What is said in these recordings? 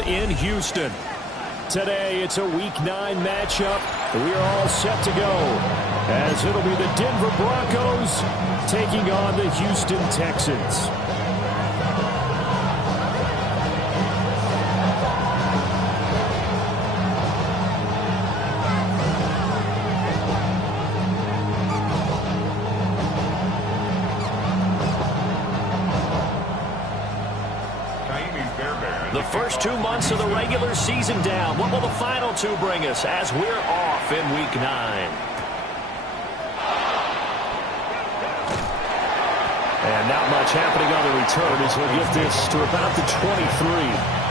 In Houston. Today, it's a Week 9 matchup. We are all set to go, as it'll be the Denver Broncos taking on the Houston Texans. The first 2 months of the regular season down. What will the final 2 bring us as we're off in Week 9? And not much happening on the return as he'll get this to about the 23.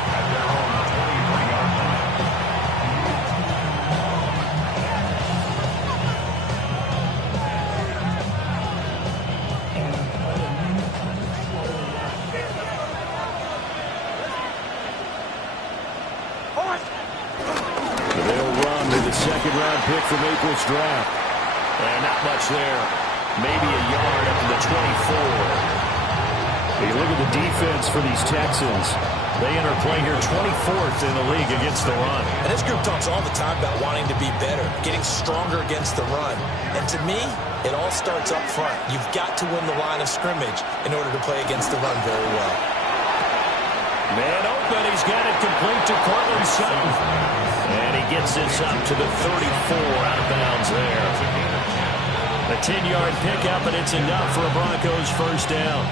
Second-round pick from April's draft. And not much there. Maybe a yard up to the 24. You look at the defense for these Texans. They enter play here 24th in the league against the run. And this group talks all the time about wanting to be better, getting stronger against the run. And to me, it all starts up front. You've got to win the line of scrimmage in order to play against the run very well. Man open, he's got it complete to Cortland Sutton. And he gets this up to the 34 out of bounds there. A 10-yard pickup, and it's enough for a Broncos first down.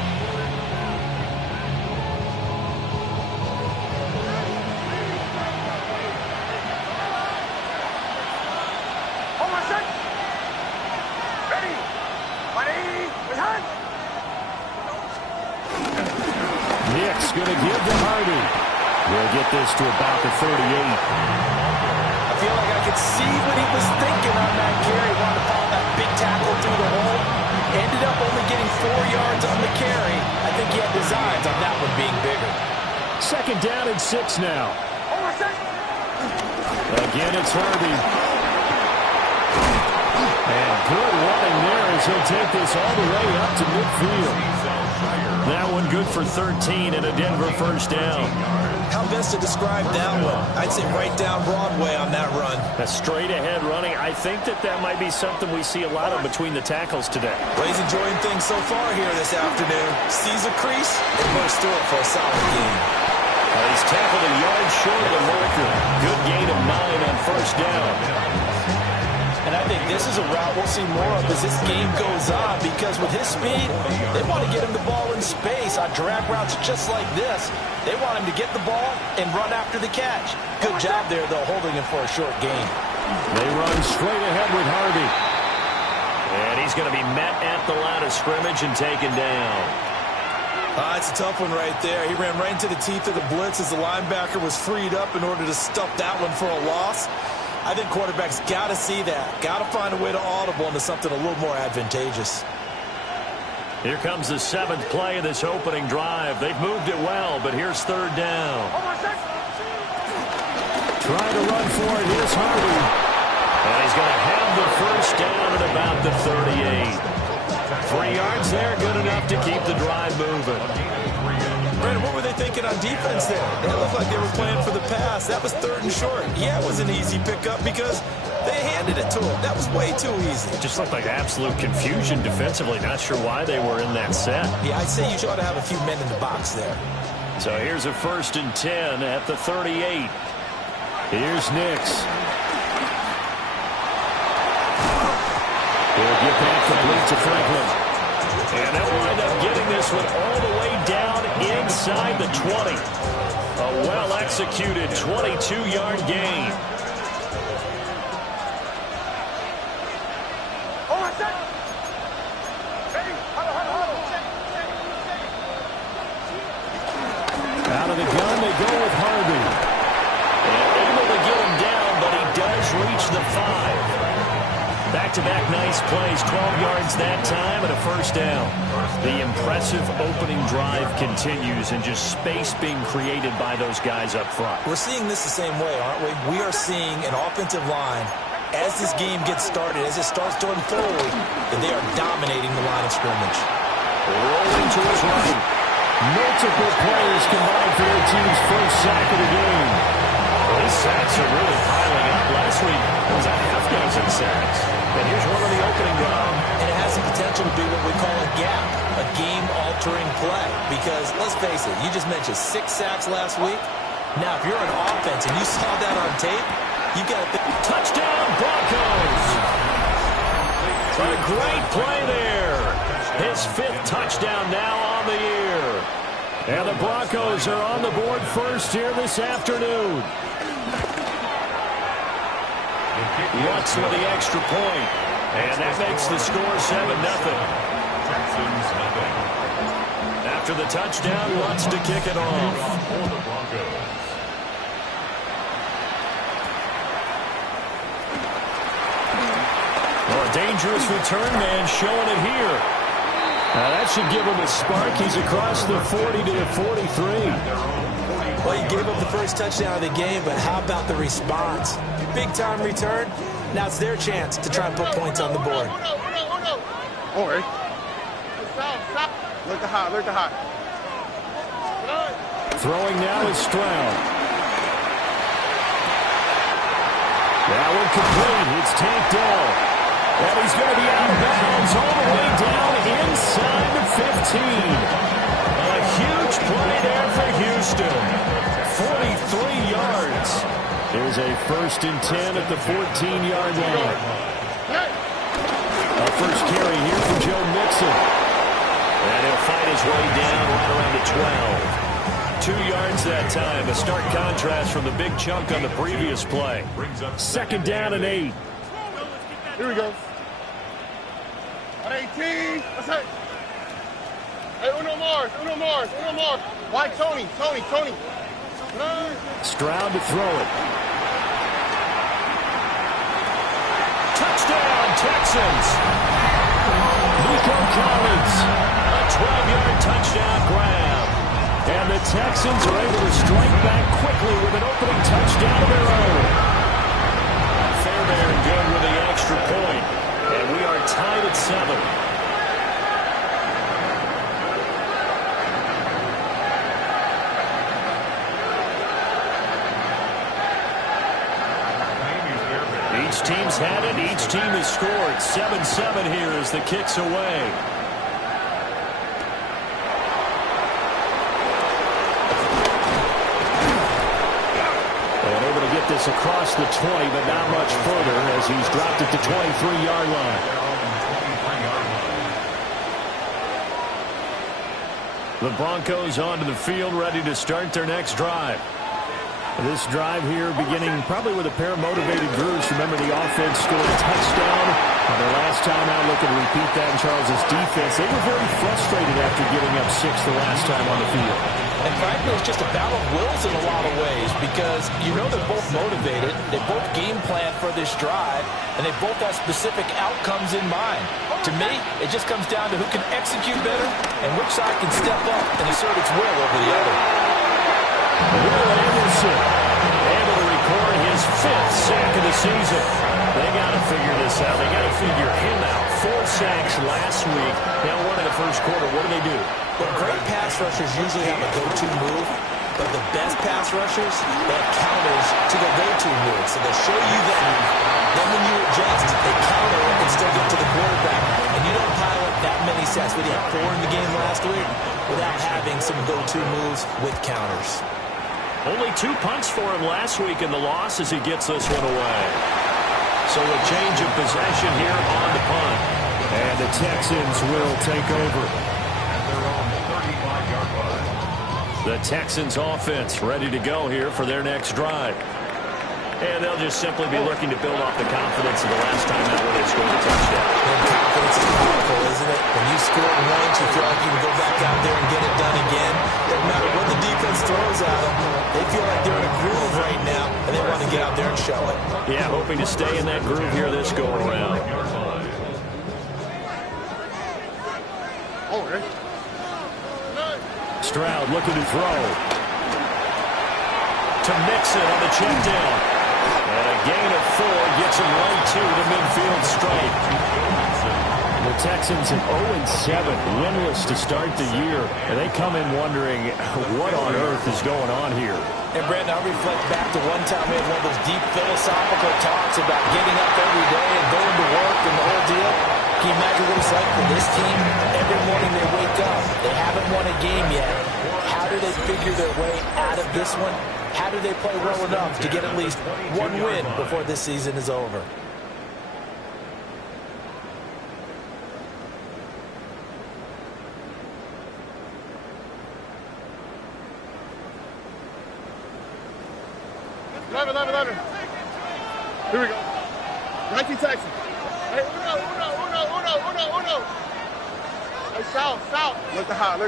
Nick's going to give to Hardy. We'll get this to about the 38. I feel like I could see what he was thinking on that carry. Wanted to follow that big tackle through the hole. Ended up only getting 4 yards on the carry. I think he had designs on that one being bigger. Second down and 6 now. Again, it's Hardy. And good running there as he'll take this all the way up to midfield. That one good for 13 and a Denver first down. How best to describe that one? I'd say right down Broadway on that run. That straight ahead running, I think that might be something we see a lot of between the tackles today. Well, he's enjoying things so far here this afternoon. Sees a crease and bursts through it for a solid gain. He's tackled a yard short of the marker. Good gain of 9 on first down. And I think this is a route we'll see more of as this game goes on, because with his speed, they want to get him the ball in space on drag routes just like this. They want him to get the ball and run after the catch. Good job there, though, holding him for a short gain. They run straight ahead with Hardy. And he's going to be met at the line of scrimmage and taken down. It's a tough one right there. He ran right into the teeth of the blitz as the linebacker was freed up in order to stuff that one for a loss. I think quarterbacks got to see that. Got to find a way to audible into something a little more advantageous. Here comes the 7th play of this opening drive. They've moved it well, but here's third down. Trying to run for it. Here's Hardy. And he's going to have the first down at about the 38. 3 yards there, good enough to keep the drive moving. Brandon, what were they thinking on defense there? It looked like they were playing for the pass. That was 3rd and short. Yeah, it was an easy pickup because they handed it to him. That was way too easy. It just looked like absolute confusion defensively. Not sure why they were in that set. Yeah, I'd say you ought to have a few men in the box there. So here's a 1st and 10 at the 38. Here's Nix. He'll get back complete to Franklin. And they'll wind up getting this one all the way down inside the 20. A well-executed 22-yard gain. Out of the gun, they go with Harvey. And able to get him down, but he does reach the 5. Back-to-back nice plays, 12 yards that time and a first down. The impressive opening drive continues and just space being created by those guys up front. We're seeing this the same way, aren't we? We are seeing an offensive line, as this game gets started, as it starts to unfold, that they are dominating the line of scrimmage. Rolling to his right. Multiple players combined for their team's first sack of the game. Well, these sacks are really piling up. Last week was a half dozen sacks. And here's one on the opening drive. And it has the potential to be what we call a gap, a game-altering play. Because, let's face it, you just mentioned 6 sacks last week. Now, if you're an offense and you saw that on tape, you've got to think. Touchdown, Broncos! A great play there. His 5th touchdown now on the year. And the Broncos are on the board first here this afternoon. Lutz with the extra point. And that makes the score 7-0. After the touchdown, Lutz to kick it off. Well, a dangerous return man showing it here. Now that should give him a spark. He's across the 40 to the 43. Well, he gave up the first touchdown of the game, but how about the response? Big-time return. Now it's their chance to try and put points on the board. All right. Stop. Look the hot. Throwing now is Stroud. That one complete. It's tanked down. And he's going to be out of bounds all the way down inside the 15. A huge play there for Houston. 43 yards. There's a 1st and 10 at the 14-yard line. A first carry here for Joe Mixon. And he'll fight his way down right around the 12. 2 yards that time. A stark contrast from the big chunk on the previous play. 2nd down and 8. Here we go. 18. That's it. Hey, uno more. Why Tony? Stroud to throw it. Touchdown, Texans. Nico Collins. A 12-yard touchdown grab. And the Texans are able to strike back quickly with an opening touchdown of their own. Fairbairn good with the extra point. And we are tied at 7. Each team's had it. Each team has scored. 7-7 here as the kick's away. And able to get this across the 20, but not much further as he's dropped it to 23-yard line. The Broncos onto the field, ready to start their next drive. This drive here beginning probably with a pair of motivated groups. Remember, the offense scored a touchdown. Their last time out, looking to repeat that in Charles' defense. They were very frustrated after giving up 6 the last time on the field. And frankly, it's just a battle of wills in a lot of ways because you know they're both motivated. They both game plan for this drive, and they both have specific outcomes in mind. To me, it just comes down to who can execute better and which side can step up and assert its will over the other. Will Anderson able to record his 5th sack of the season. They got to figure this out. They got to figure him out. 4 sacks last week. Now 1 in the first quarter. What do they do? Well, great pass rushers usually have a go-to move, but the best pass rushers, they have counters to their go-to move. So they'll show you that. Then when you adjust, they counter and still get to the quarterback. And you don't pile up that many sacks. We had 4 in the game last week without having some go-to moves with counters. Only 2 punts for him last week in the loss as he gets this one away. So a change of possession here on the punt. And the Texans will take over. The Texans offense ready to go here for their next drive. And they'll just simply be looking to build off the confidence of the last time out where they scored a touchdown. And confidence is powerful, isn't it? When you score once, you feel like you can go back out there and get it done again. No matter what the defense throws at them, they feel like they're in a groove right now, and they want to get out there and show it. Yeah, hoping to stay in that groove here this go-around. Stroud looking to throw. To Mixon on the check down. And a gain of 4 gets him right to the midfield stripe. The Texans at 0-7, winless to start the year. And they come in wondering what on earth is going on here. And Brandon, I'll reflect back to one time we had one of those deep philosophical talks about getting up every day and going to work and the whole deal. Can you imagine what it's like for this team? Every morning they wake up. They haven't won a game yet. How do they figure their way out of this one? How do they play well enough to get at least one win before this season is over? Leather. Here we go. 19 Texans. Hey, uno. Hey, south. Look the hot.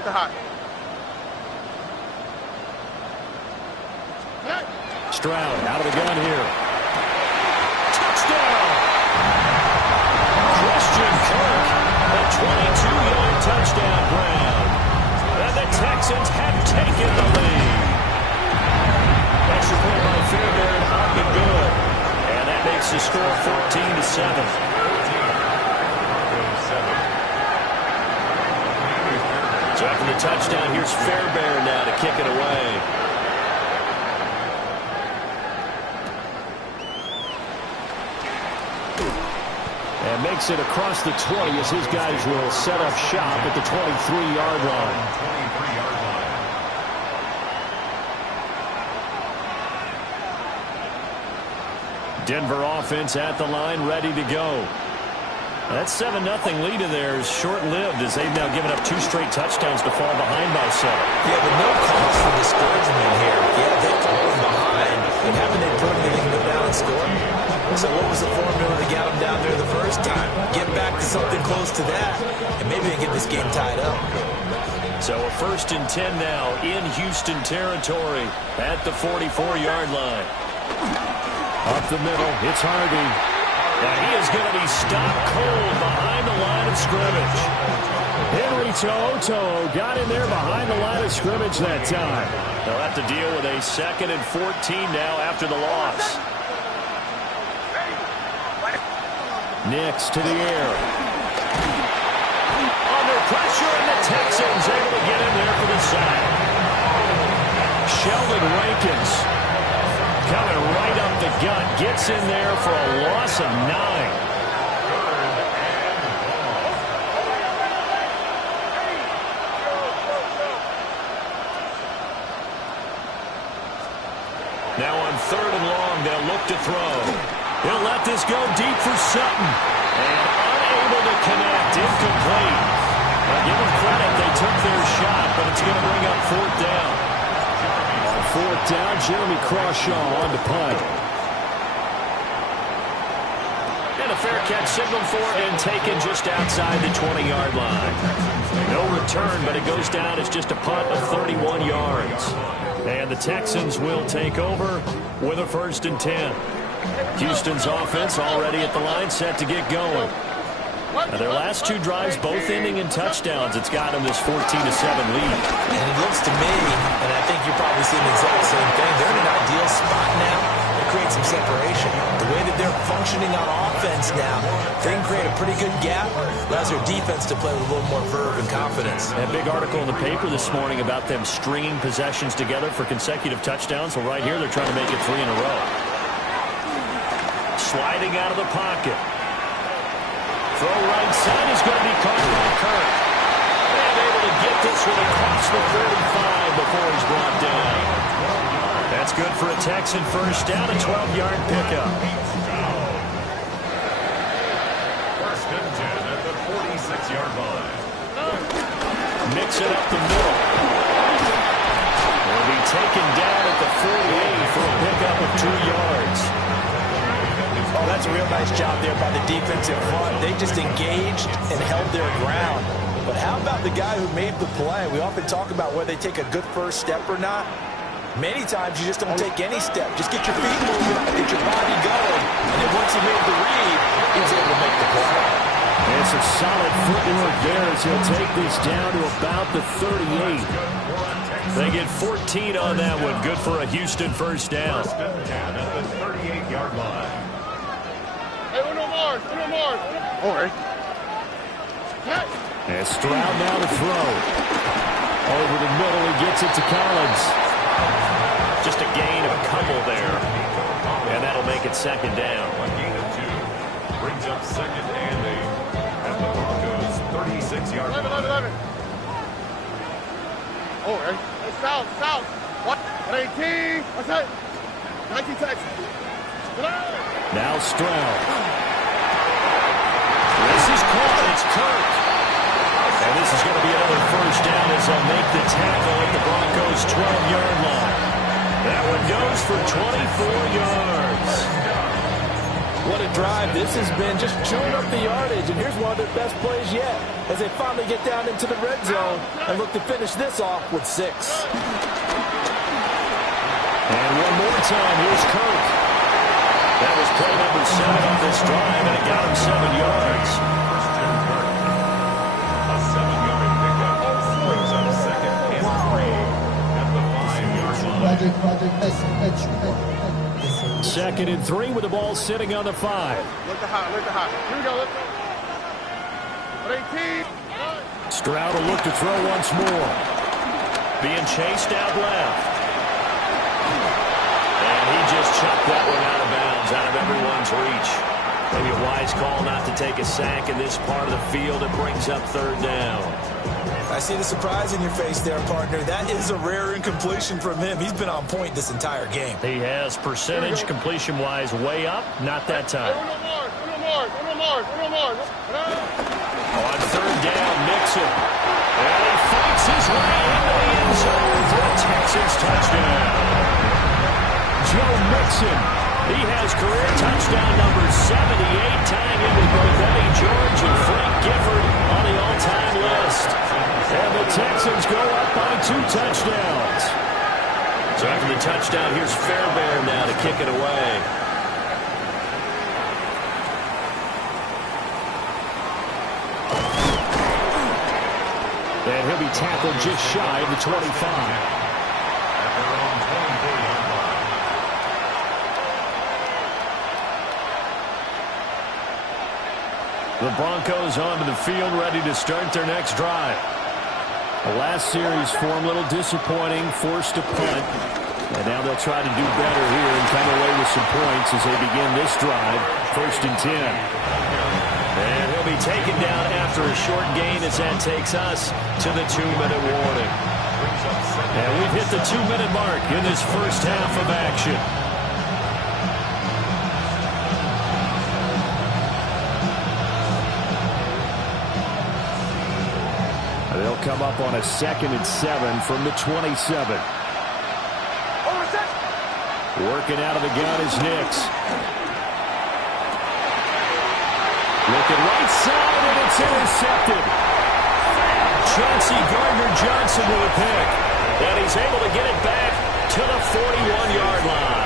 Hey. Stroud out of the gun here. Touchdown! Christian Kirk, a 22-yard touchdown grab. And the Texans have taken the lead. Extra point by Fairbairn on the good. And that makes the score 14-7. So after the touchdown, here's Fairbairn now to kick it away. And makes it across the 20 as his guys will set up shop at the 23-yard line. Denver offense at the line, ready to go. That 7-0 lead of theirs short-lived as they've now given up 2 straight touchdowns to fall behind by 7. Yeah, but no cause for discouragement here. Yeah, they've fallen behind, but haven't they put anything to down and score? So what was the formula that got them down there the first time? Get back to something close to that, and maybe they get this game tied up. So a 1st and 10 now in Houston territory at the 44-yard line. Up the middle, it's Harvey. And he is going to be stopped cold behind the line of scrimmage. Henry To'o got in there behind the line of scrimmage that time. They'll have to deal with a 2nd and 14 now after the loss. Nix to the air. Under pressure, and the Texans able to get him there for the sack. Sheldon Rankins coming right up the gut, gets in there for a loss of 9. Now on 3rd and long, they'll look to throw. He'll let this go deep for Sutton. And unable to connect, incomplete. Now give them credit, they took their shot, but it's going to bring up 4th down. On 4th down, Jeremy Crawshaw on to punt. And a fair catch signaled for and taken just outside the 20-yard line. No return, but it goes down as just a punt of 31 yards. And the Texans will take over with a 1st and 10. Houston's offense already at the line, set to get going. Now their last 2 drives both ending in touchdowns. It's got them this 14-7 lead. And it looks to me, and I think you're probably seeing the exact same thing, they're in an ideal spot now to create some separation. The way that they're functioning on offense now, they can create a pretty good gap. Allows their defense to play with a little more verve and confidence. A big article in the paper this morning about them stringing possessions together for consecutive touchdowns. Well, right here they're trying to make it 3 in a row. Sliding out of the pocket. Throw right side is going to be caught by Kirk. And able to get this one across the 35 before he's brought down. That's good for a Texan 1st down, a 12-yard pickup. 1st and 10 at the 46-yard line. Mix it up the middle. Will be taken down at the 48 for a pickup of 2 yards. Oh, that's a real nice job there by the defensive front. They just engaged and held their ground. But how about the guy who made the play? We often talk about whether they take a good first step or not. Many times you just don't take any step. Just get your feet moving, get your body going. And then once he made the read, he was able to make the play. And some solid footwork there as he'll take this down to about the 38. They get 14 on that one. Good for a Houston 1st down. 1st and 10 at the 38-yard line. Hey, uno more. All right. And Stroud now to throw. Over the middle, he gets it to Collins. Just a gain of a couple there. And that'll make it second down. A gain of 2. Brings up second and 8. At the Broncos' 36-yard line. 11. Oh, hey, south. What? 18. What's that? 19 Texas. Now Stroud. This is caught. It's Kirk. And this is going to be another first down as they'll make the tackle at the Broncos' 12-yard line. That one goes for 24 yards. What a drive this has been, just chewing up the yardage. And here's one of their best plays yet as they finally get down into the red zone and look to finish this off with 6. And one more time, here's Kirk. That was play number 7 on this drive, and it got him 7 yards. A 7-yard pickup brings up second and 3 at the 5-yard line. Second and 3 with the ball sitting on the 5. Look the high. Here we go. Let's go. 18. Stroud will look to throw once more. Being chased out left. And he just chucked that one out of bounds, out of everyone's reach. Maybe a wise call not to take a sack in this part of the field. It brings up third down. I see the surprise in your face there, partner. That is a rare incompletion from him. He's been on point this entire game. He has percentage completion-wise way up. Not that time. Uno more. On third down, Mixon. And he fights his way into the end zone for a Texans touchdown. Joe Mixon. He has career touchdown number 78, tying in with both Eddie George and Frank Gifford on the all-time list. And the Texans go up by 2 touchdowns. So after the touchdown, here's Fairbairn now to kick it away. And he'll be tackled just shy of the 25. At their own 24-yard line. The Broncos onto the field, ready to start their next drive. The last series for them, a little disappointing, forced to punt. And now they'll try to do better here and come away with some points as they begin this drive. 1st and 10. And he'll be taken down after a short gain as that takes us to the 2-minute warning. And we've hit the 2-minute mark in this first half of action. They'll come up on a 2nd and 7 from the 27. Working out of the gun is Nix. Looking right side, and it's intercepted. Chauncey Gardner-Johnson with a pick. And he's able to get it back to the 41-yard line.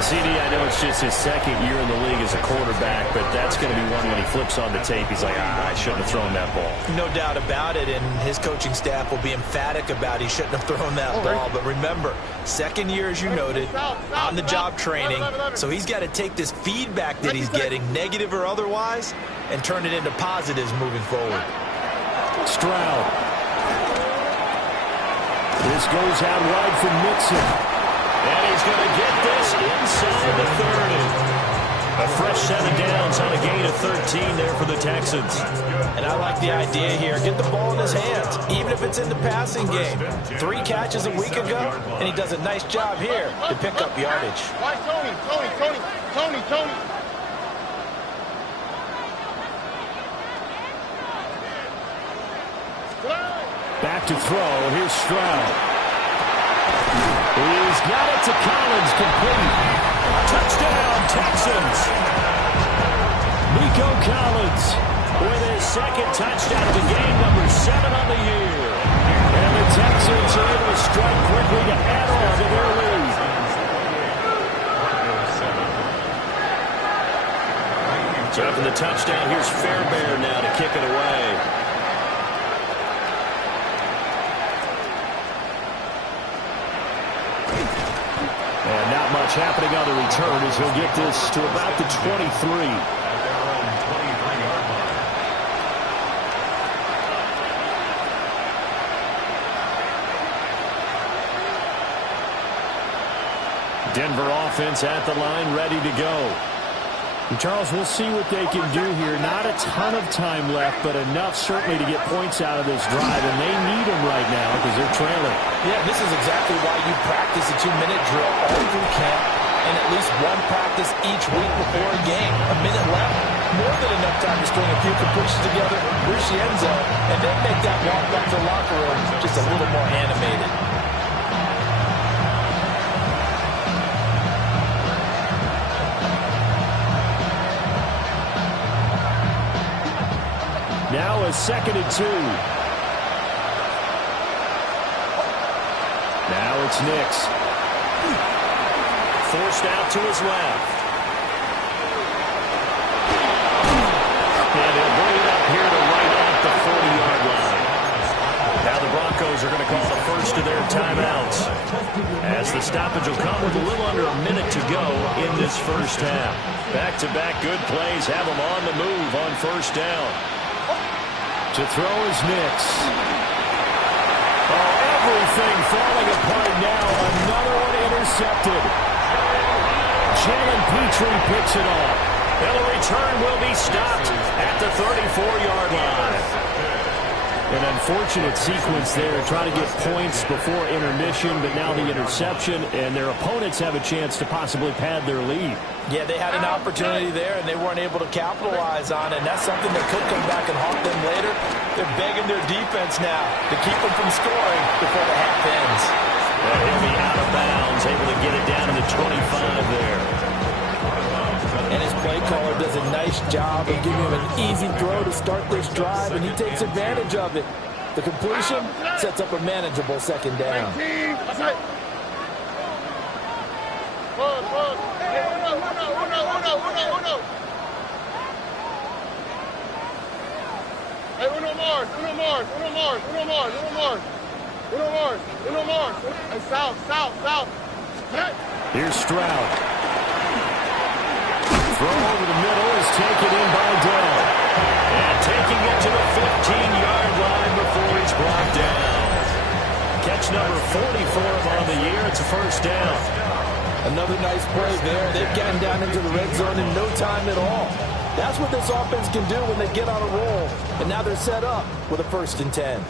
CD, I know it's just his 2nd year in the league as a quarterback, but that's going to be one when he flips on the tape. He's like, I shouldn't have thrown that ball. No doubt about it, and his coaching staff will be emphatic about he shouldn't have thrown that ball. But remember, 2nd year, as you noted, on-the-job training, so he's got to take this feedback that he's getting, negative or otherwise, and turn it into positives moving forward. Stroud. This goes out wide for Mixon. And he's going to get this inside the 30. A fresh 7 downs on a gain of 13 there for the Texans. And I like the idea here. Get the ball in his hands, even if it's in the passing game. 3 catches a week ago, and he does a nice job here to pick up yardage. Why, Tony. Back to throw. Here's Stroud. He's got it to Collins, complete. Touchdown, Texans. Nico Collins with his 2nd touchdown of the game, number 7 on the year. And the Texans are able to strike quickly to add on to their lead. So after the touchdown, here's Fairbairn now to kick it away. And not much happening on the return as he'll get this to about the 23. Denver offense at the line, ready to go. And Charles, we'll see what they can do here. Not a ton of time left, but enough certainly to get points out of this drive, and they need them right now because they're trailing. Yeah, this is exactly why you practice a 2-minute drill all through camp and at least one practice each week before a game. A minute left, more than enough time to string a few completions together, reach the end zone, and then make that walk back to the locker room just a little more animated. Now a 2nd and 2. Now it's Nix. Forced out to his left. And he'll bring it up here to right at the 40-yard line. Now the Broncos are going to call the first of their timeouts, as the stoppage will come with a little under a minute to go in this first half. Back-to-back good plays have them on the move on first down. To throw is Nix. Oh, everything falling apart now. Another one intercepted. Jalen Petrie picks it off. And the return will be stopped at the 34-yard line. An unfortunate sequence there, trying to get points before intermission, but now the interception, and their opponents have a chance to possibly pad their lead. Yeah, they had an opportunity there, and they weren't able to capitalize on it, and that's something that could come back and haunt them later. They're begging their defense now to keep them from scoring before the half ends. He'll be out of bounds, able to get it down to the 25 there. And his play caller does a nice job of giving him an easy throw to start this drive, and he takes advantage of it. The completion sets up a manageable 2nd down. Here's Stroud. Throw over the middle is taken in by Dell. And taking it to the 15-yard line before he's brought down. Catch number 40 for him on the year. It's a first down. Another nice play there. They've gotten down into the red zone in no time at all. That's what this offense can do when they get on a roll. And now they're set up with a 1st and 10.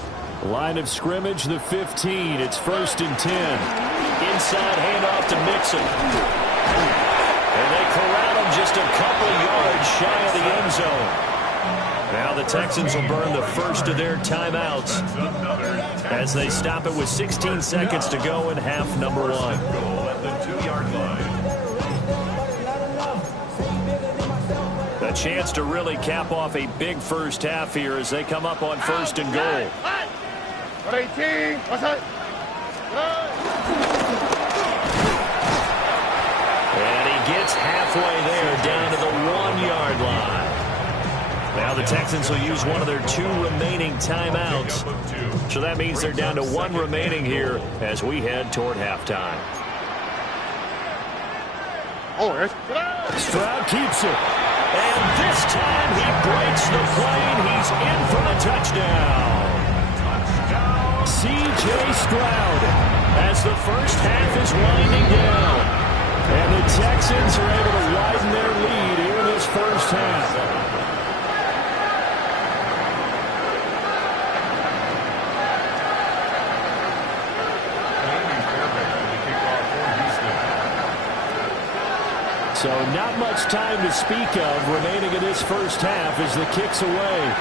Line of scrimmage, the 15. It's 1st and 10. Inside handoff to Mixon. And they corral him just a couple yards shy of the end zone. Now the Texans will burn the first of their timeouts as they stop it with 16 seconds to go in half number 1. At the 2-yard line. A chance to really cap off a big first half here as they come up on 1st and goal. 18. What's that? And he gets halfway there down to the 1-yard line. Now the Texans will use one of their 2 remaining timeouts. So that means they're down to 1 remaining here as we head toward halftime. Stroud keeps it. And this time he breaks the plane. He's in for the touchdown. C.J. Stroud as the first half is winding down. And the Texans are able to widen their lead here in this first half. So not much time to speak of remaining in this first half as the kick's away.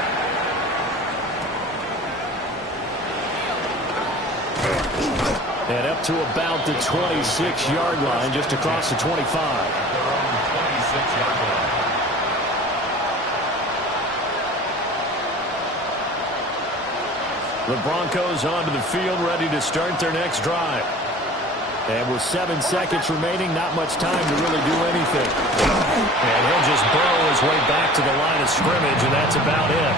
And up to about the 26-yard line, just across the 25. The Broncos onto the field, ready to start their next drive. And with 7 seconds remaining, not much time to really do anything. And he'll just burrow his way back to the line of scrimmage, and that's about it.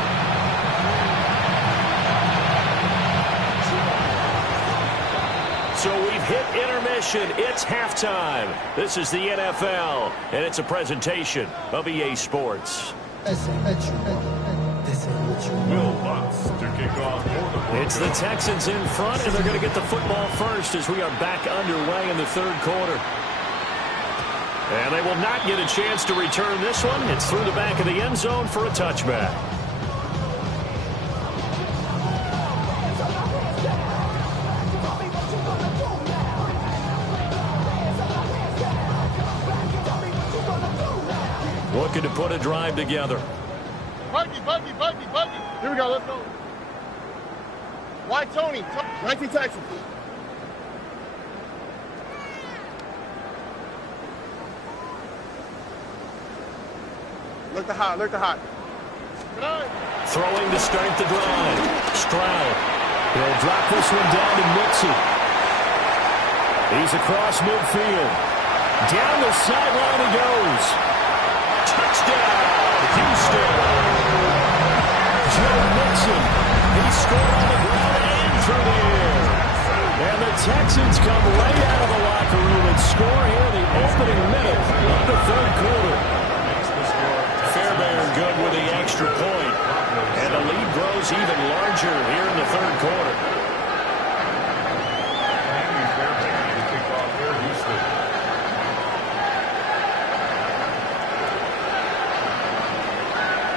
So we've hit intermission. It's halftime. This is the NFL, and it's a presentation of EA Sports. Will Lutz to kick off for the Broncos. It's the Texans in front, and they're going to get the football first as we are back underway in the third quarter. And they will not get a chance to return this one. It's through the back of the end zone for a touchback. Looking to put a drive together. Buggy. Here we go, let's go. Why Tony? 19 Texans. Look the hot. Throwing to start the drive. Stroud. He'll drop this one down to Mixon. He's across midfield. Down the sideline he goes. Touchdown, Houston. Joe Mixon. He scored on the ground and through the air. And the Texans come right out of the locker room and score here in the opening minute of the third quarter. Fairbairn good with the extra point. And the lead grows even larger here in the third quarter.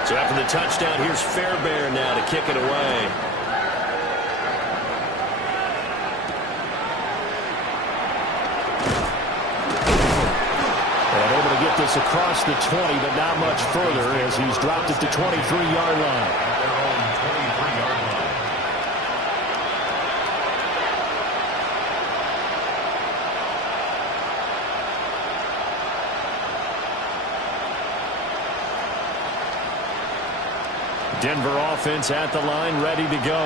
So after the touchdown, here's Fairbairn now to kick it away. And able to get this across the 20, but not much further as he's dropped it to 23-yard line. Denver offense at the line, ready to go.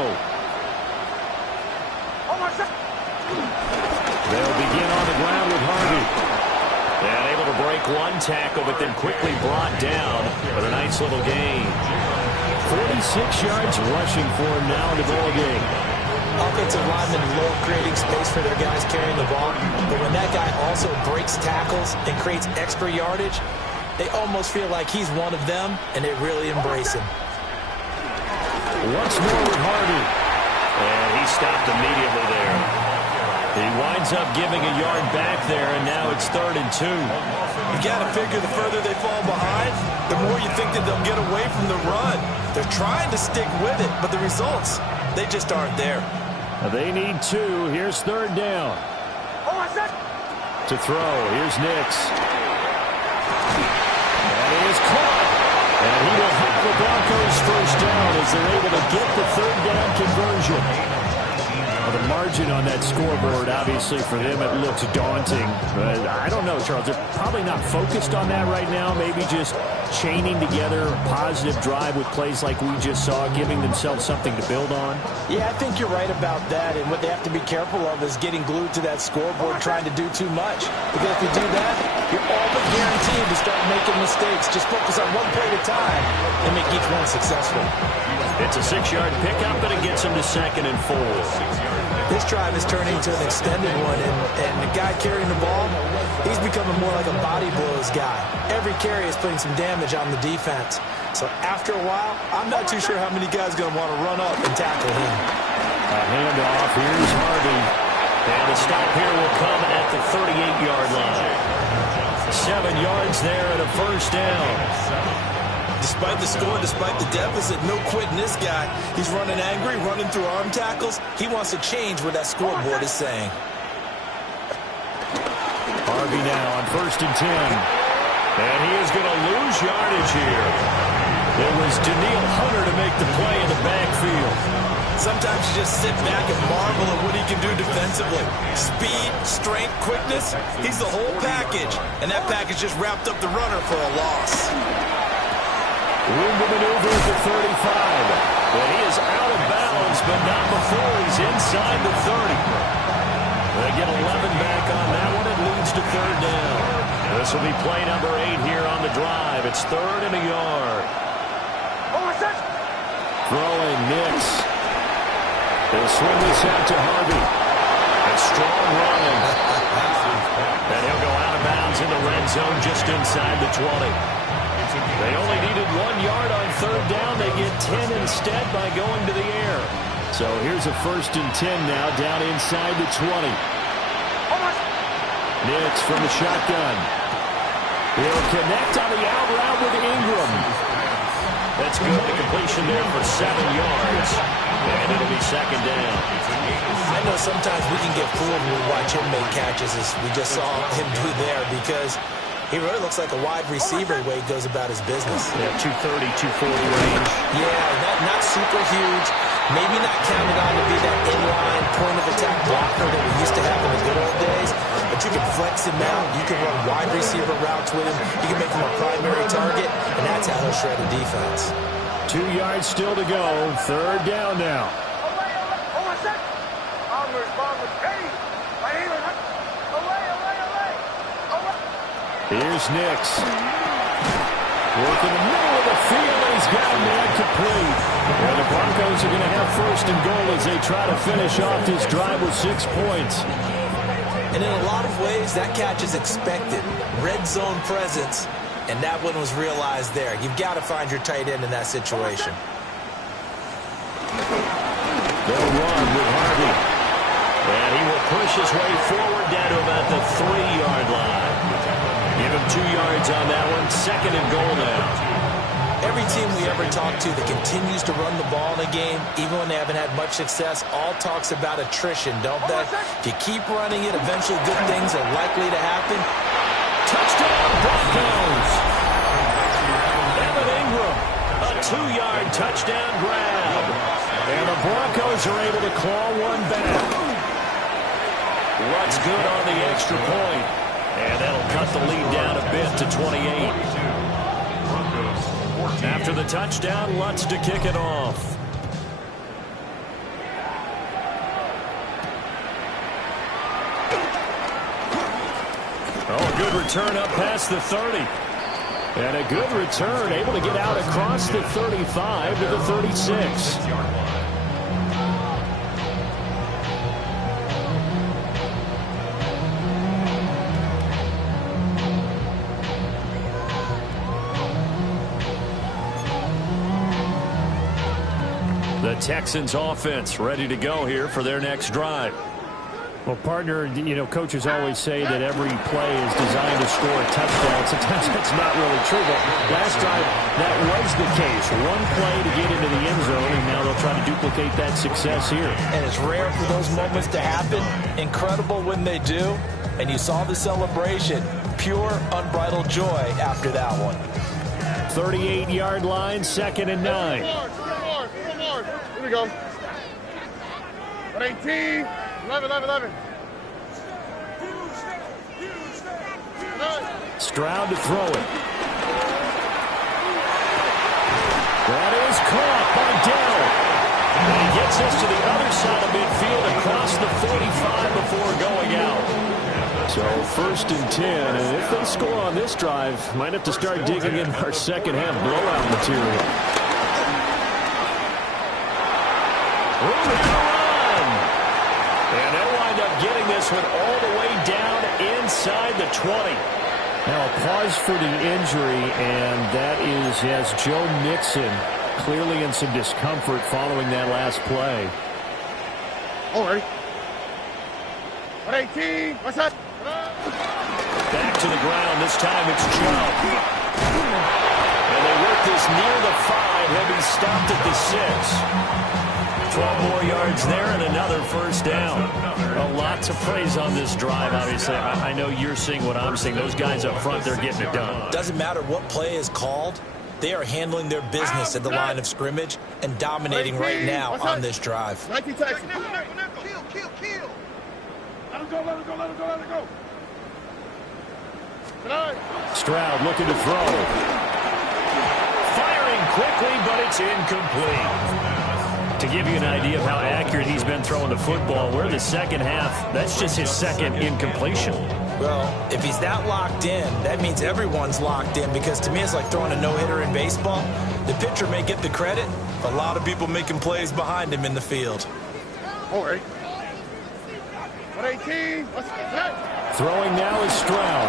They'll begin on the ground with Harvey. And able to break one tackle, but then quickly brought down with a nice little gain. 46 yards rushing for him now in the ball game. Offensive linemen love creating space for their guys carrying the ball. But when that guy also breaks tackles and creates extra yardage, they almost feel like he's one of them, and they really embrace him. Once more with Harvey. And he stopped immediately there. He winds up giving a yard back there, and now it's 3rd and 2. You got to figure the further they fall behind, the more you think that they'll get away from the run. They're trying to stick with it, but the results, they just aren't there. They need 2. Here's 3rd down. To throw. Here's Nix. And he is caught. And he will help the Broncos first down as they're able to get the 3rd down conversion. Well, the margin on that scoreboard, obviously, for them, it looks daunting. But I don't know, Charles. They're probably not focused on that right now. Maybe just chaining together a positive drive with plays like we just saw, giving themselves something to build on. Yeah, I think you're right about that. And what they have to be careful of is getting glued to that scoreboard, trying to do too much. Because if you do that, you're all but guaranteed to start making mistakes. Just focus on one play at a time and make each one successful. It's a 6-yard pickup, but it gets him to 2nd and 4. This drive is turning into an extended one, and the guy carrying the ball, he's becoming more like a body blows guy. Every carry is putting some damage on the defense. So after a while, I'm not too sure how many guys are going to want to run up and tackle him. A handoff. Here's Harvey. And the stop here will come at the 38-yard line. 7 yards there and a first down. Despite the score, despite the deficit, no quitting this guy. He's running angry, running through arm tackles. He wants to change what that scoreboard is saying. Harvey now on 1st and 10. And he is going to lose yardage here. It was Daniil Hunter to make the play in the backfield. Sometimes you just sit back and marvel at what he can do defensively. Speed, strength, quickness, he's the whole package. And that package just wrapped up the runner for a loss. Room to maneuver at the 35. And he is out of bounds, but not before he's inside the 30. They get 11 back on that one. It leads to 3rd down. This will be play number 8 here on the drive. It's 3rd and a yard. Throwing Nix. They'll swing this out to Harvey. A strong run. And he'll go out of bounds in the red zone just inside the 20. They only needed 1 yard on 3rd down. They get 10 instead by going to the air. So here's a 1st and 10 now down inside the 20. Nix from the shotgun. He'll connect on the out route with Ingram. That's good. The completion there for 7 yards. And it'll be second down. I know sometimes we can get fooled when we watch him make catches, as we just saw him do there, because he really looks like a wide receiver the way he goes about his business. Yeah, 230, 240 range. Yeah, not super huge. Maybe not counted on to be that inline point-of-attack blocker that we used to have in the good old days. But you can flex him out. You can run wide receiver routes with him. You can make him a primary target, and that's how he'll shred a defense. 2 yards still to go. Third down now. Here's Nix. Working the middle of the field, and he's got a man complete. And the Broncos are going to have first and goal as they try to finish off this drive with 6 points. And in a lot of ways, that catch is expected. Red zone presence, and that one was realized there. You've got to find your tight end in that situation. They'll run with Harvey. And he will push his way forward down to about the 3-yard line. Give him 2 yards on that one. Second and goal now. Every team we ever talk to that continues to run the ball in a game, even when they haven't had much success, all talks about attrition, don't they? If you keep running it, eventually good things are likely to happen. Touchdown, Broncos! Evan Ingram, a 2-yard touchdown grab. And the Broncos are able to claw one back. Lutz good on the extra point. And that'll cut the lead down a bit to 28. After the touchdown, Lutz to kick it off. Oh, good return up past the 30. And a good return, able to get out across the 35 to the 36. The Texans offense ready to go here for their next drive. Well, partner, you know, coaches always say that every play is designed to score a touchdown. Sometimes that's not really true, but last drive that was the case. One play to get into the end zone, and now they'll try to duplicate that success here. And it's rare for those moments to happen. Incredible when they do. And you saw the celebration. Pure, unbridled joy after that one. 38-yard line, second and 9. Here we go. 18, 11. Stroud to throw it. That is caught by Dell. And he gets us to the other side of midfield across the 45 before going out. So first and 10, and if they score on this drive, might have to start digging in our second half blowout material. Room to run. And they'll wind up getting this one all the way down inside the 20. Now a pause for the injury, and that is, yes, Joe Mixon clearly in some discomfort following that last play. All right. 18, what's that? Back to the ground, this time it's Chubb. And they work this near the 5. He'll be stopped at the 6. 12 more yards there and another first down. A lot to praise on this drive, obviously. I know you're seeing what I'm seeing. Those guys up front, they're getting it done. Doesn't matter what play is called. They are handling their business at the line of scrimmage and dominating right now on this drive. 19 Texans. Kill. Let him go. Stroud looking to throw. Firing quickly, but it's incomplete. To give you an idea of how accurate he's been throwing the football, we're in the second half. That's just his second incompletion. Well, if he's that locked in, that means everyone's locked in, because to me it's like throwing a no-hitter in baseball. The pitcher may get the credit, but a lot of people making plays behind him in the field. All right. 18. Throwing now is Stroud.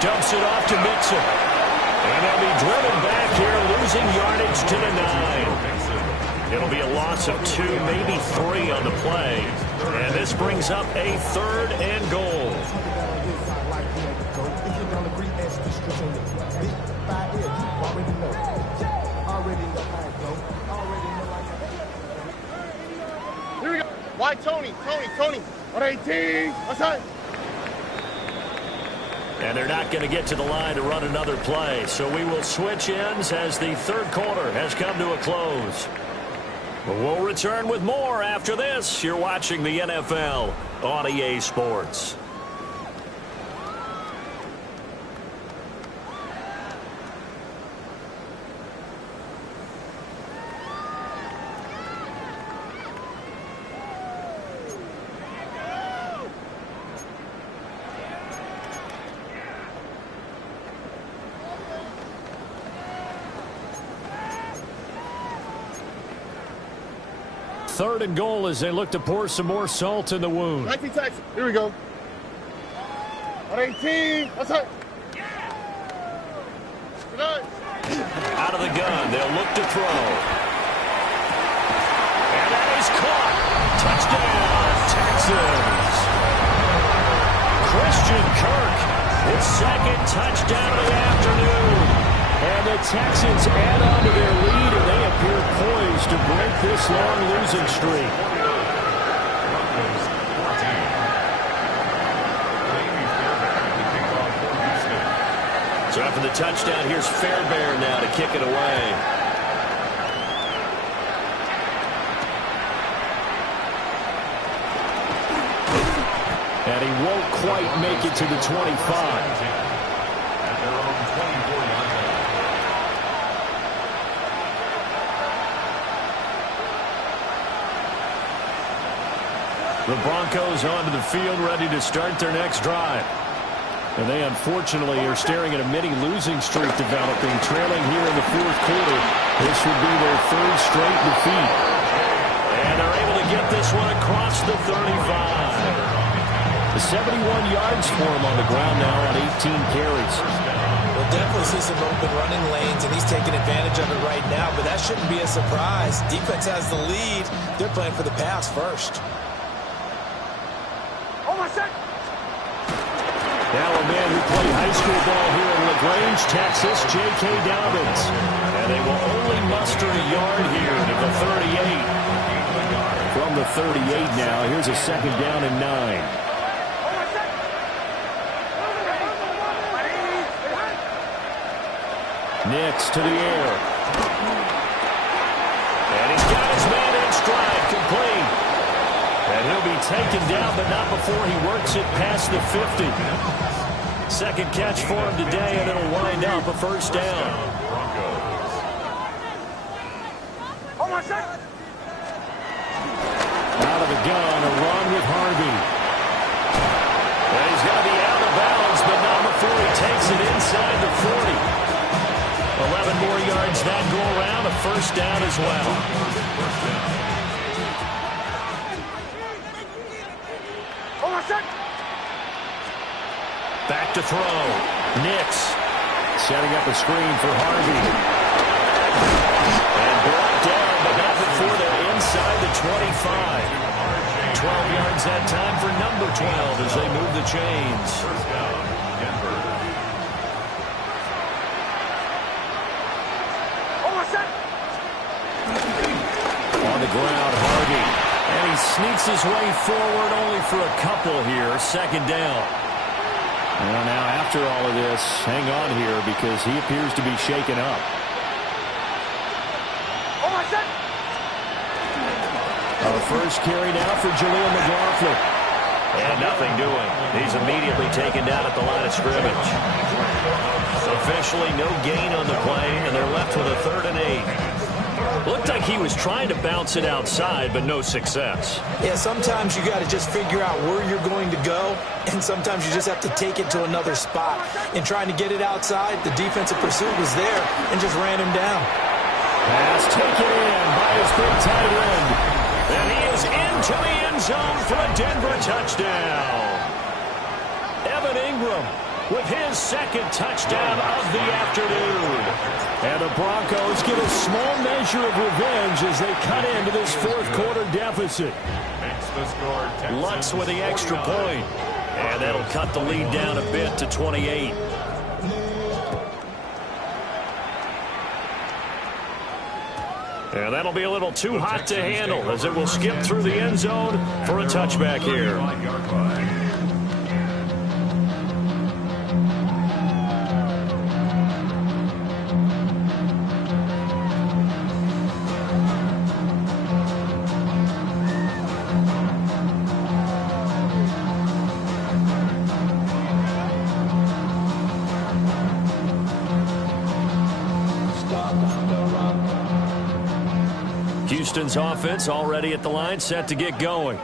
Dumps it off to Mixon. And they'll be driven back here, losing yardage to the 9. It'll be a loss of 2, maybe 3 on the play. And this brings up a third and goal. Here we go. Why Tony? On 18. Outside. And they're not going to get to the line to run another play. So we will switch ends as the third quarter has come to a close. But we'll return with more after this. You're watching the NFL on EA Sports. Third and goal as they look to pour some more salt in the wound. 19 Texas. Here we go. On 18. Outside. Out of the gun. They'll look to throw. And that is caught. Touchdown, Texans. Christian Kirk, his second touchdown of the afternoon. And the Texans add on to their lead, and they appear poised to break this long losing streak. So after the touchdown, here's Fairbairn now to kick it away. And he won't quite make it to the 25. The Broncos onto the field, ready to start their next drive. And they unfortunately are staring at a mini losing streak developing, trailing here in the fourth quarter. This would be their third straight defeat. And they're able to get this one across the 35. The 71 yards for him on the ground now on 18 carries. We'll definitely see some open running lanes, and he's taking advantage of it right now, but that shouldn't be a surprise. Defense has the lead. They're playing for the pass first. Now a man who played high school ball here in LaGrange, Texas, J.K. Dobbins. And they will only muster a yard here to the 38. From the 38 now, here's a second down and 9. Nix to the air. And he's got his man in stride, complete. And he'll be taken down, but not before he works it past the 50. Second catch for him today, and it'll wind up a first down. Out of the gun, a run with Harvey. And he's going to be out of bounds, but not before he takes it inside the 40. 11 more yards that go around, a first down as well. Back to throw. Nix setting up a screen for Harvey. And brought down, but not before they're inside the 25. 12 yards that time for number 12 as they move the chains. First down, Denver. On the ground, Harvey. And he sneaks his way forward only for a couple here. Second down. Well, now after all of this, hang on here because he appears to be shaken up. Our first carry now for Jaleel McLaughlin. And nothing doing. He's immediately taken down at the line of scrimmage. Officially no gain on the play, and they're left with a 3rd and 8. Looked like he was trying to bounce it outside, but no success. Yeah, sometimes you got to just figure out where you're going to go, and sometimes you just have to take it to another spot. In trying to get it outside, the defensive pursuit was there and just ran him down. Pass taken in by his big tight end. And he is into the end zone for a Denver touchdown. Evan Ingram with his second touchdown of the afternoon. And the Broncos get a small measure of revenge as they cut into this fourth quarter deficit. Lutz with the extra point. And that'll cut the lead down a bit to 28. And that'll be a little too hot to handle as it will skip through the end zone for a touchback here. Houston's offense already at the line, set to get going.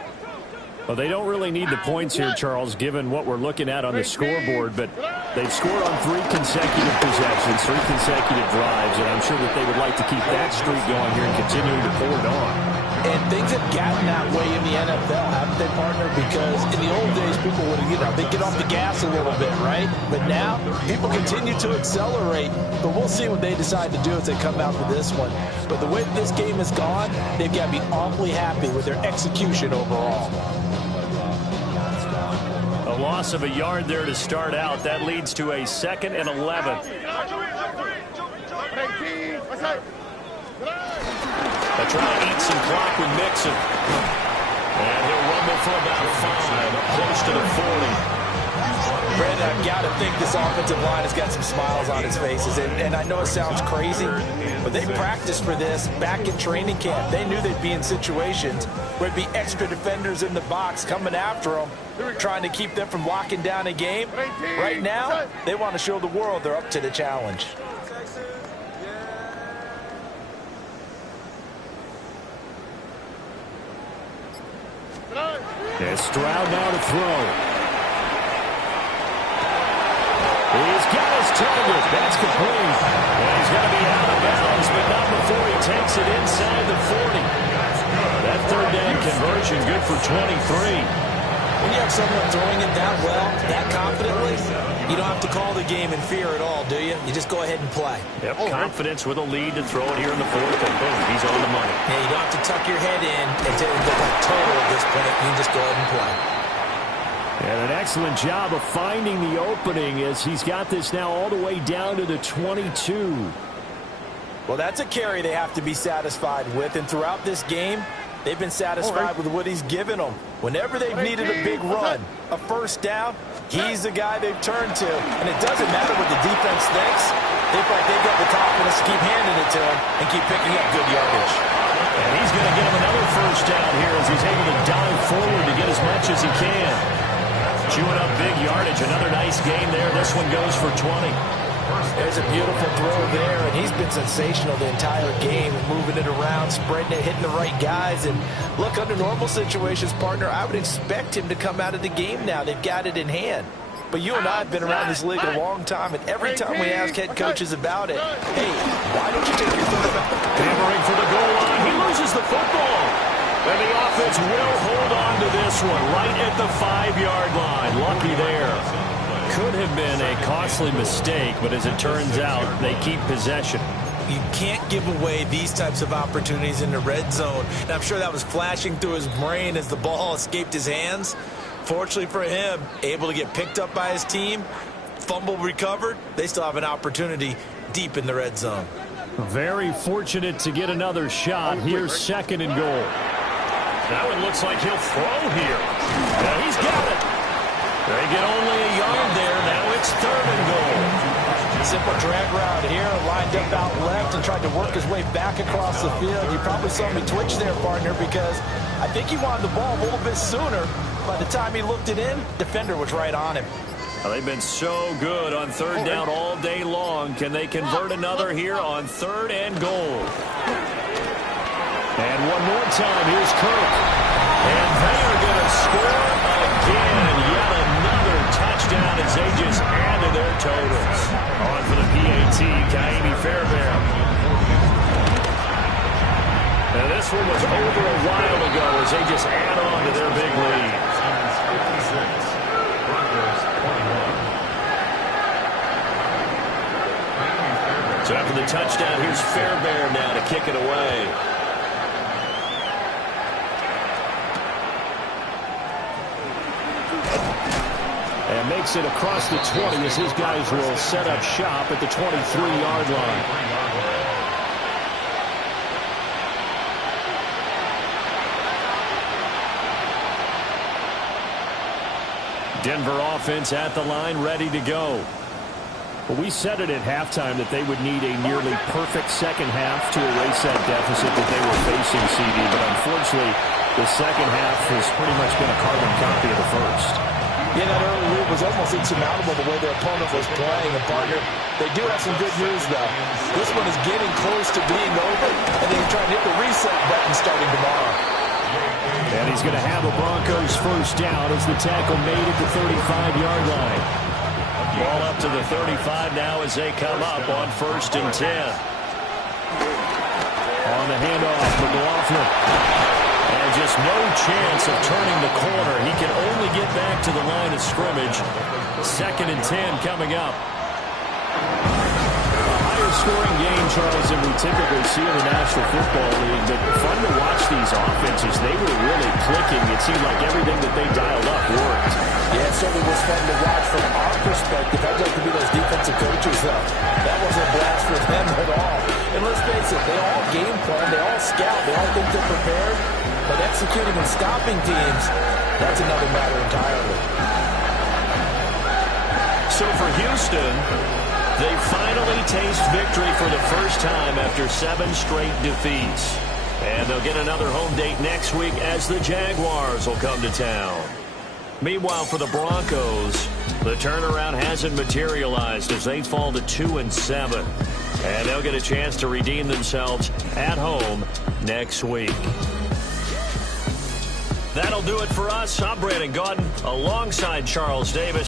Well, they don't really need the points here, Charles, given what we're looking at on the scoreboard, but they've scored on 3 consecutive possessions, 3 consecutive drives, and I'm sure that they would like to keep that streak going here and continuing to pull it on. And things have gotten that way in the NFL, haven't they, partner? Because in the old days, people would, they'd get off the gas a little bit, right? But now, people continue to accelerate. But we'll see what they decide to do as they come out for this one. But the way this game has gone, they've got to be awfully happy with their execution overall. A loss of a yard there to start out. That leads to a 2nd and 11. They're trying to eat some clock with Mixon. And he'll rumble for about 5, up close to the 40. Brandon, I've got to think this offensive line has got some smiles on its faces. And I know it sounds crazy, but they practiced for this back in training camp. They knew they'd be in situations where there'd be extra defenders in the box coming after them, trying to keep them from locking down a game. Right now, they want to show the world they're up to the challenge. And Stroud now to throw. He's got his target. That's complete. And he's going to be out of bounds, but not before he takes it inside the 40. That 3rd down conversion good for 23. When you have someone throwing it that well, that confidently, you don't have to call the game in fear at all, do you? You just go ahead and play. Yep, confidence with a lead to throw it here in the 4th, and boom, he's on the money. Yeah, you don't have to tuck your head in and go like total at this point. You can just go ahead and play. And an excellent job of finding the opening as he's got this now all the way down to the 22. Well, that's a carry they have to be satisfied with, and throughout this game, they've been satisfied with what he's given them. Whenever they've needed a big run, a 1st down, he's the guy they've turned to. And it doesn't matter what the defense thinks. They feel like they've got the confidence to keep handing it to him and keep picking up good yardage. And he's going to get him another 1st down here as he's able to dive forward to get as much as he can. Chewing up big yardage. Another nice game there. This one goes for 20. There's a beautiful throw there, and he's been sensational the entire game, moving it around, spreading it, hitting the right guys. And look, under normal situations, partner, I would expect him to come out of the game now. They've got it in hand. But you and I have been around this league a long time, and every time we ask head coaches about it, hey, why don't you take your foot back? Hammering for the goal line. He loses the football. And the offense will hold on to this one right at the 5-yard line. Lucky there. Could have been a costly mistake, but as it turns out, they keep possession. You can't give away these types of opportunities in the red zone. And I'm sure that was flashing through his brain as the ball escaped his hands. Fortunately for him, able to get picked up by his team, fumble recovered. They still have an opportunity deep in the red zone. Very fortunate to get another shot. Here's 2nd and goal. Now it looks like he'll throw here. Now he's got it. They get only a yard there. Now it's 3rd and goal. Simple drag route here, lined up out left and tried to work his way back across the field. You probably saw me twitch there, partner, because I think he wanted the ball a little bit sooner. By the time he looked it in, defender was right on him. Well, they've been so good on 3rd down all day long. Can they convert another here on 3rd and goal? And one more time, here's Kirk. And they are going to score again. Yet another touchdown as they just add to their totals. On for the PAT, Kaimi Fairbairn. And this one was over a while ago as they just add on to their big lead. So after the touchdown, here's Fairbairn now to kick it away. And makes it across the 20 as his guys will set up shop at the 23-yard line. Denver offense at the line, ready to go. Well, we said it at halftime that they would need a nearly perfect second half to erase that deficit that they were facing, CD. But unfortunately, the second half has pretty much been a carbon copy of the first. Yeah, that early lead was almost insurmountable the way their opponent was playing. And, partner, they do have some good news, though. This one is getting close to being over, and they can try to hit the reset button starting tomorrow. And he's going to have a Broncos first down as the tackle made at the 35-yard line. Ball up to the 35 now as they come up on 1st and 10. On the handoff, McLaughlin. And just no chance of turning the corner. He can only get back to the line of scrimmage. 2nd and 10 coming up. Scoring game, Charles, than we typically see in the National Football League, but fun to watch these offenses. They were really clicking. It seemed like everything that they dialed up worked. Yeah, it certainly was fun to watch from our perspective. I'd like to be those defensive coaches, though. That wasn't a blast for them at all. And let's face it, they all game plan, they all scout, they all think they're prepared, but executing and stopping teams, that's another matter entirely. So for Houston, they finally taste victory for the first time after 7 straight defeats. And they'll get another home date next week as the Jaguars will come to town. Meanwhile, for the Broncos, the turnaround hasn't materialized as they fall to 2-7. And they'll get a chance to redeem themselves at home next week. That'll do it for us. I'm Brandon Gaudin alongside Charles Davis.